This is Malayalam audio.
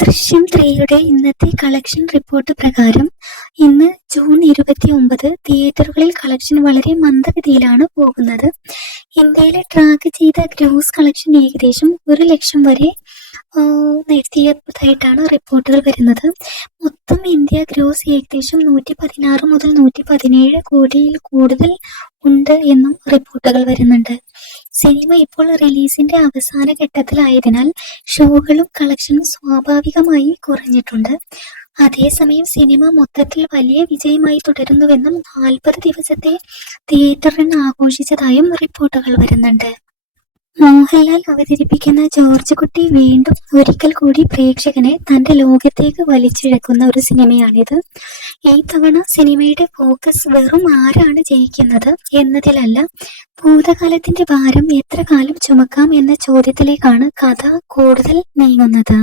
ദൃശ്യം 3യുടെ ഇന്നത്തെ കളക്ഷൻ റിപ്പോർട്ട് പ്രകാരം ഇന്ന് ജൂൺ 29 തിയേറ്ററുകളിൽ കളക്ഷൻ വളരെ മന്ദഗതിയിലാണ് പോകുന്നത്. ഇന്ത്യയിലെ ട്രാക്ക് ചെയ്ത ഗ്രോസ് കളക്ഷൻ ഏകദേശം 1 ലക്ഷം വരെ എത്തിയതായിട്ടാണ് റിപ്പോർട്ടുകൾ വരുന്നത്. മൊത്തം ഇന്ത്യ ഗ്രോസ് ഏകദേശം 116 മുതൽ 117 കോടിയിൽ കൂടുതൽ ഉണ്ട് എന്നും റിപ്പോർട്ടുകൾ വരുന്നുണ്ട്. സിനിമ ഇപ്പോൾ റിലീസിന്റെ അവസാന ഘട്ടത്തിലായതിനാൽ ഷോകളും കളക്ഷനും സ്വാഭാവികമായി കുറഞ്ഞിട്ടുണ്ട്. അതേസമയം സിനിമ മൊത്തത്തിൽ വലിയ വിജയമായി തുടരുന്നുവെന്നും 40 ദിവസത്തെ തിയേറ്റർ റൺ ആഘോഷിച്ചതായും റിപ്പോർട്ടുകൾ വരുന്നുണ്ട്. മോഹൻലാൽ അവതരിപ്പിക്കുന്ന ജോർജ് കുട്ടി വീണ്ടും ഒരിക്കൽ കൂടി പ്രേക്ഷകനെ തന്റെ ലോകത്തേക്ക് വലിച്ചിഴക്കുന്ന ഒരു സിനിമയാണിത്. ഈ തവണ സിനിമയുടെ ഫോക്കസ് വെറും ആരാണ് ജയിക്കുന്നത് എന്നതിലല്ല, ഭൂതകാലത്തിന്റെ ഭാരം എത്ര കാലം ചുമക്കാം എന്ന ചോദ്യത്തിലേക്കാണ് കഥ കൂടുതൽ നീങ്ങുന്നത്.